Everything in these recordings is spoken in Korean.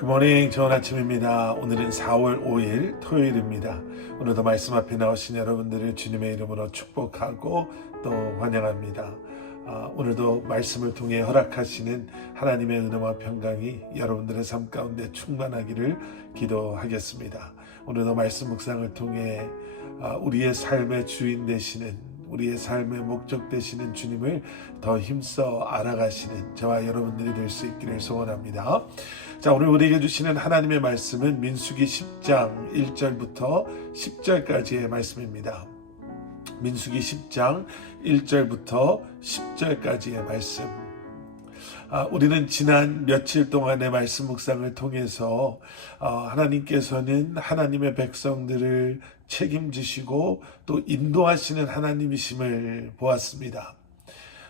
굿모닝, 좋은 아침입니다. 오늘은 4월 5일 토요일입니다. 오늘도 말씀 앞에 나오신 여러분들을 주님의 이름으로 축복하고 또 환영합니다. 오늘도 말씀을 통해 허락하시는 하나님의 은혜와 평강이 여러분들의 삶 가운데 충만하기를 기도하겠습니다. 오늘도 말씀 묵상을 통해 우리의 삶의 주인 되시는, 우리의 삶의 목적 되시는 주님을 더 힘써 알아가시는 저와 여러분들이 될 수 있기를 소원합니다. 자, 오늘 우리에게 주시는 하나님의 말씀은 민수기 10장 1절부터 10절까지의 말씀입니다. 민수기 10장 1절부터 10절까지의 말씀. 우리는 지난 며칠 동안의 말씀 묵상을 통해서 하나님께서는 하나님의 백성들을 책임지시고 또 인도하시는 하나님이심을 보았습니다.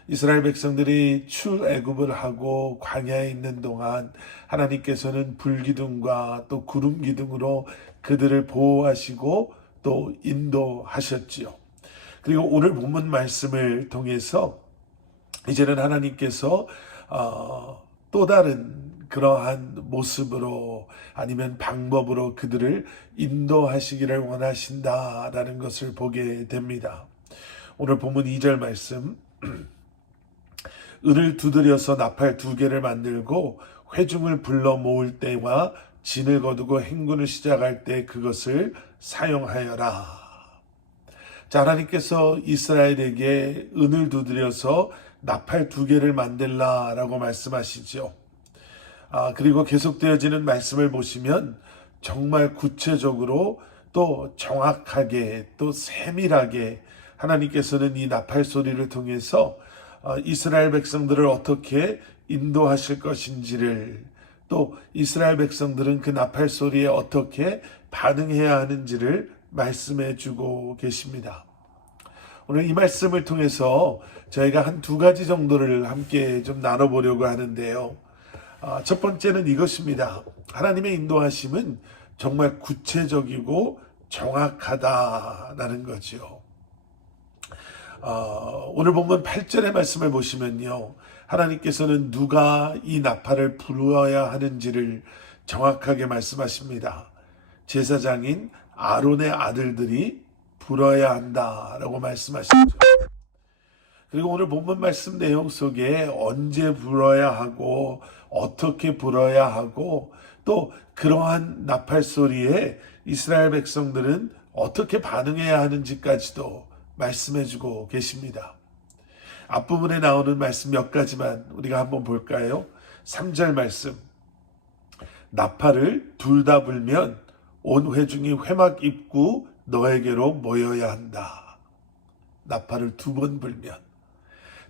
이스라엘 백성들이 출애굽을 하고 광야에 있는 동안 하나님께서는 불기둥과 또 구름기둥으로 그들을 보호하시고 또 인도하셨지요. 그리고 오늘 본문 말씀을 통해서 이제는 하나님께서 또 다른 그러한 모습으로 아니면 방법으로 그들을 인도하시기를 원하신다라는 것을 보게 됩니다. 오늘 본문 2절 말씀, 은을 두드려서 나팔 2개를 만들고 회중을 불러 모을 때와 진을 거두고 행군을 시작할 때 그것을 사용하여라. 자, 하나님께서 이스라엘에게 은을 두드려서 나팔 2개를 만들라라고 말씀하시죠. 그리고 계속되어지는 말씀을 보시면 정말 구체적으로 또 정확하게 또 세밀하게 하나님께서는 이 나팔 소리를 통해서 이스라엘 백성들을 어떻게 인도하실 것인지를, 또 이스라엘 백성들은 그 나팔 소리에 어떻게 반응해야 하는지를 말씀해 주고 계십니다. 오늘 이 말씀을 통해서 저희가 한 2가지 정도를 함께 좀 나눠보려고 하는데요. 첫 번째는 이것입니다. 하나님의 인도하심은 정말 구체적이고 정확하다라는 거죠. 오늘 본문 8절의 말씀을 보시면요, 하나님께서는 누가 이 나팔을 불어야 하는지를 정확하게 말씀하십니다. 제사장인 아론의 아들들이 불어야 한다라고 말씀하시죠. 그리고 오늘 본문 말씀 내용 속에 언제 불어야 하고 어떻게 불어야 하고 또 그러한 나팔 소리에 이스라엘 백성들은 어떻게 반응해야 하는지까지도 말씀해주고 계십니다. 앞부분에 나오는 말씀 몇 가지만 우리가 한번 볼까요? 3절 말씀, 나팔을 둘 다 불면 온 회중이 회막 입구 너에게로 모여야 한다. 나팔을 2번 불면.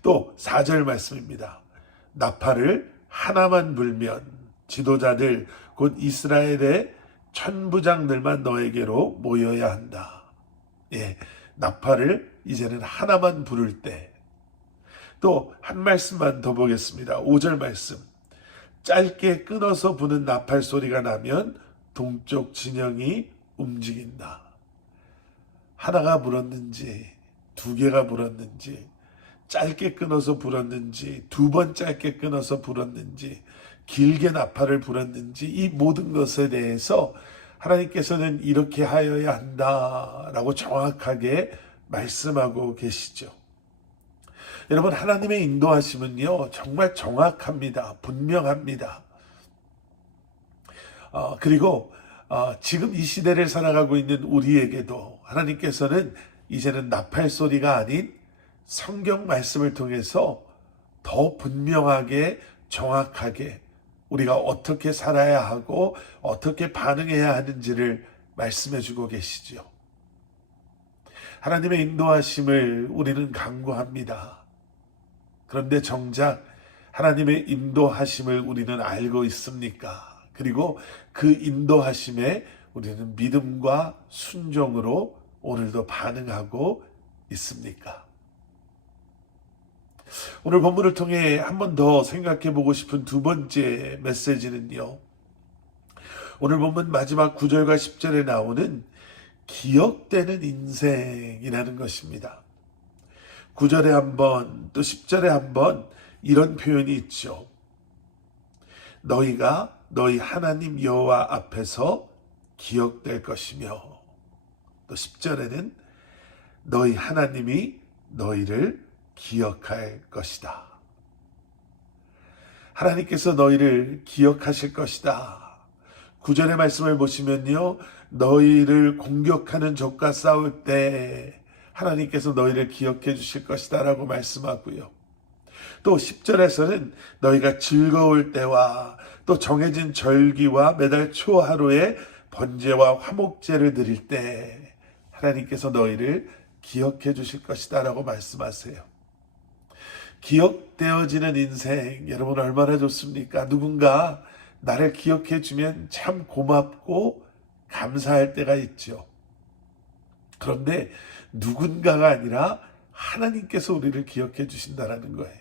또 4절 말씀입니다. 나팔을 하나만 불면 지도자들 곧 이스라엘의 천부장들만 너에게로 모여야 한다. 나팔을 이제는 하나만 부를 때. 또 한 말씀만 더 보겠습니다. 5절 말씀, 짧게 끊어서 부는 나팔 소리가 나면 동쪽 진영이 움직인다. 하나가 불었는지 2개가 불었는지, 짧게 끊어서 불었는지 2번 짧게 끊어서 불었는지, 길게 나팔을 불었는지, 이 모든 것에 대해서 하나님께서는 이렇게 하여야 한다라고 정확하게 말씀하고 계시죠. 여러분, 하나님의 인도하심은요 정말 정확합니다. 분명합니다. 그리고 지금 이 시대를 살아가고 있는 우리에게도 하나님께서는 이제는 나팔 소리가 아닌 성경 말씀을 통해서 더 분명하게 정확하게 우리가 어떻게 살아야 하고 어떻게 반응해야 하는지를 말씀해 주고 계시죠. 하나님의 인도하심을 우리는 간구합니다. 그런데 정작 하나님의 인도하심을 우리는 알고 있습니까? 그리고 그 인도하심에 우리는 믿음과 순종으로 오늘도 반응하고 있습니까? 오늘 본문을 통해 한 번 더 생각해 보고 싶은 2번째 메시지는요, 오늘 본문 마지막 9절과 10절에 나오는 기억되는 인생이라는 것입니다. 9절에 한 번, 또 10절에 한 번 이런 표현이 있죠. 너희가 너희 하나님 여호와 앞에서 기억될 것이며, 또 10절에는 너희 하나님이 너희를 기억할 것이다. 하나님께서 너희를 기억하실 것이다. 9절의 말씀을 보시면요, 너희를 공격하는 적과 싸울 때 하나님께서 너희를 기억해 주실 것이다 라고 말씀하고요. 또 10절에서는 너희가 즐거울 때와 또 정해진 절기와 매달 초 하루에 번제와 화목제를 드릴 때 하나님께서 너희를 기억해 주실 것이다 라고 말씀하세요. 기억되어지는 인생, 여러분 얼마나 좋습니까? 누군가 나를 기억해 주면 참 고맙고 감사할 때가 있죠. 그런데 누군가가 아니라 하나님께서 우리를 기억해 주신다는 거예요.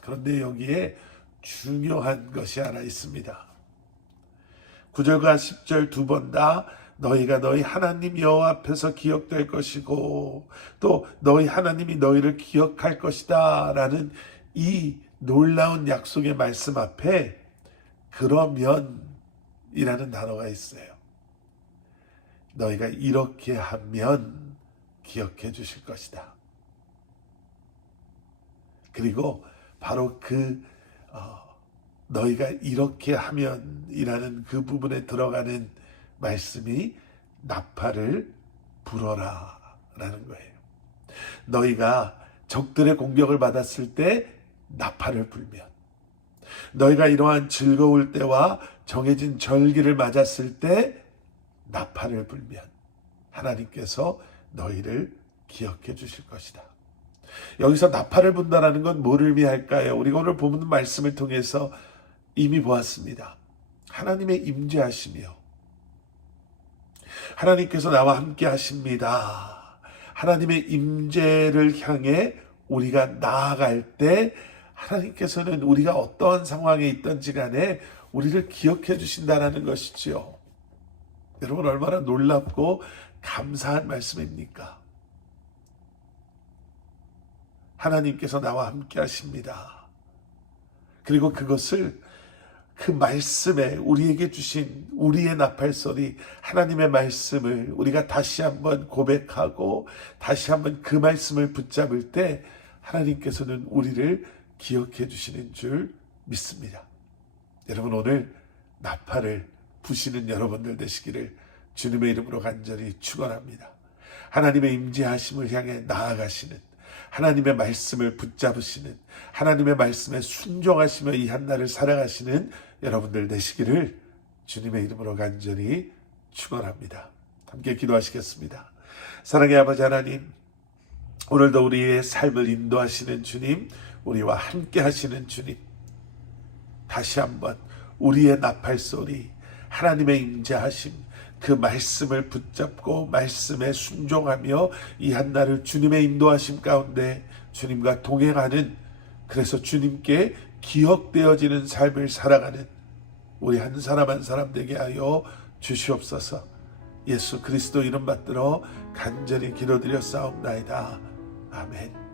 그런데 여기에 중요한 것이 하나 있습니다. 9절과 10절 두 번 다 너희가 너희 하나님 여호와 앞에서 기억될 것이고 또 너희 하나님이 너희를 기억할 것이다 라는 이 놀라운 약속의 말씀 앞에 그러면 이라는 단어가 있어요. 너희가 이렇게 하면 기억해 주실 것이다. 그리고 바로 너희가 이렇게 하면 이라는 그 부분에 들어가는 말씀이 나팔을 불어라 라는 거예요. 너희가 적들의 공격을 받았을 때 나팔을 불면, 너희가 이러한 즐거울 때와 정해진 절기를 맞았을 때 나팔을 불면 하나님께서 너희를 기억해 주실 것이다. 여기서 나팔을 분다라는 건 뭐를 의미할까요? 우리가 오늘 보는 말씀을 통해서 이미 보았습니다. 하나님의 임재하시며 하나님께서 나와 함께 하십니다. 하나님의 임재를 향해 우리가 나아갈 때 하나님께서는 우리가 어떠한 상황에 있든지 간에 우리를 기억해 주신다는 것이지요. 여러분 얼마나 놀랍고 감사한 말씀입니까? 하나님께서 나와 함께 하십니다. 그리고 그것을 그 말씀에 우리에게 주신 우리의 나팔소리, 하나님의 말씀을 우리가 다시 한번 고백하고 다시 한번 그 말씀을 붙잡을 때 하나님께서는 우리를 기억해 주시는 줄 믿습니다. 여러분 오늘 나팔을 부시는 여러분들 되시기를 주님의 이름으로 간절히 축원합니다. 하나님의 임재하심을 향해 나아가시는, 하나님의 말씀을 붙잡으시는, 하나님의 말씀에 순종하시며 이 한날을 살아가시는 여러분들 되시기를 주님의 이름으로 간절히 축원합니다. 함께 기도하시겠습니다. 사랑의 아버지 하나님, 오늘도 우리의 삶을 인도하시는 주님, 우리와 함께 하시는 주님, 다시 한번 우리의 나팔소리, 하나님의 임재하심, 그 말씀을 붙잡고 말씀에 순종하며 이 한날을 주님의 인도하심 가운데 주님과 동행하는, 그래서 주님께 기억되어지는 삶을 살아가는 우리 한 사람 한 사람 되게 하여 주시옵소서. 예수 그리스도 이름 받들어 간절히 기도드려 싸움나이다. 아멘.